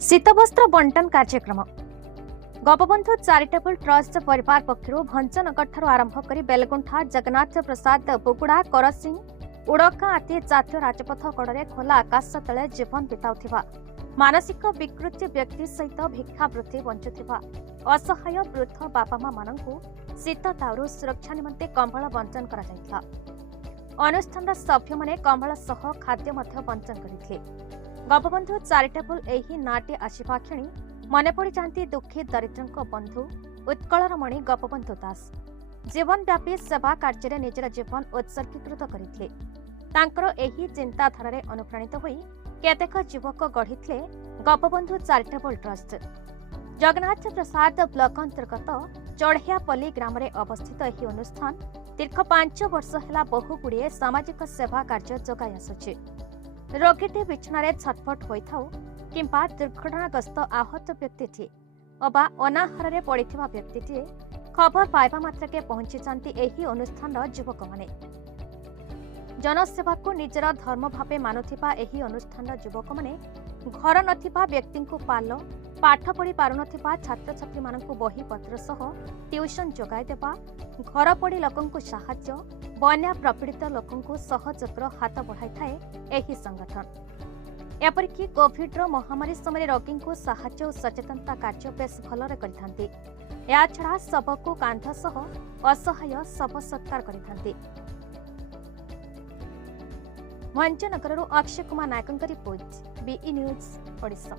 शीतवस्त्र बंटन कार्यक्रम Gopabandhu charitable trust परिवार पक्षर भंजनगर आरंभ कर बेलगुंठा जगन्नाथ प्रसाद बुगुड़ा करसिंह उड़का आदि जातीय राजपथ कड़े खोला आकाश तले जीवन बिताउथिबा मानसिक विकृति व्यक्ति सहित भिक्षावृत्ति बंचुथिबा असहाय वृद्ध बापा मां मानंकु शीत दाउरु सुरक्षा निमंते कंबल बंटन करा जायथिला। अनुष्ठान सभ्य माने कंबल सह खाद्य मध्य बंटन करथिले। गोपबंधु चैरिटेबल एही नाटी आशिबा क्षणी मने पड़ी जाती दुखी दरिद्रंक बंधु उत्कलर मणि गोपबंधु दास जीवनव्यापी सेवा कार्य निजर जीवन उत्सर्गीकृत करथिले। तांकर एही चिंताधारा रे अनुप्राणित होई केतेक युवक गढ़िथिले गोपबंधु चैरिटेबल ट्रस्ट। जगन्नाथ प्रसाद ब्लॉक अंतर्गत चढ़ियापल्ली ग्राम में अवस्थित एही अनुष्ठान दीर्घ 5 वर्ष है बहु गुड़िए सामाजिक सेवा कार्य जगाई आसुछि। रोगीटी बिछणारे छटफट होइथाउ किंबा दुर्घटनाग्रस्त आहत व्यक्तिटी अबा अनाहार पड़िथिबा व्यक्तिटी खबर पाइबा मात्रके पहुंची जाती एही अनुष्ठान युवक माने। जनसेवा को निजर धर्म भावे मानुथिबा एही अनुष्ठान युवक माने घर नथिबा व्यक्ति को पाल पाठ पढ़ी पारुनथिबा छात्र छात्री मानकु बही पत्र सह ट्यूशन जोगाई देबा घर पड़ी लोकंकु सहाय्य बन्या प्रपीड़ित लोकंकु सहयोगर हाथ बढ़ाई थाए एही संगठन। एपरिकी कोविड महामारी समय रोगी को सहाय्य और सचेतनता कार्य बेस भलरे करिथांती। या छड़ा सबको कांध सह असहाय शव सत्कार करिथांती। भंजनगरରୁ अक्षय कुमार नायकଙ୍କ रिपोर्ट बीई न्यूज ओडिशा।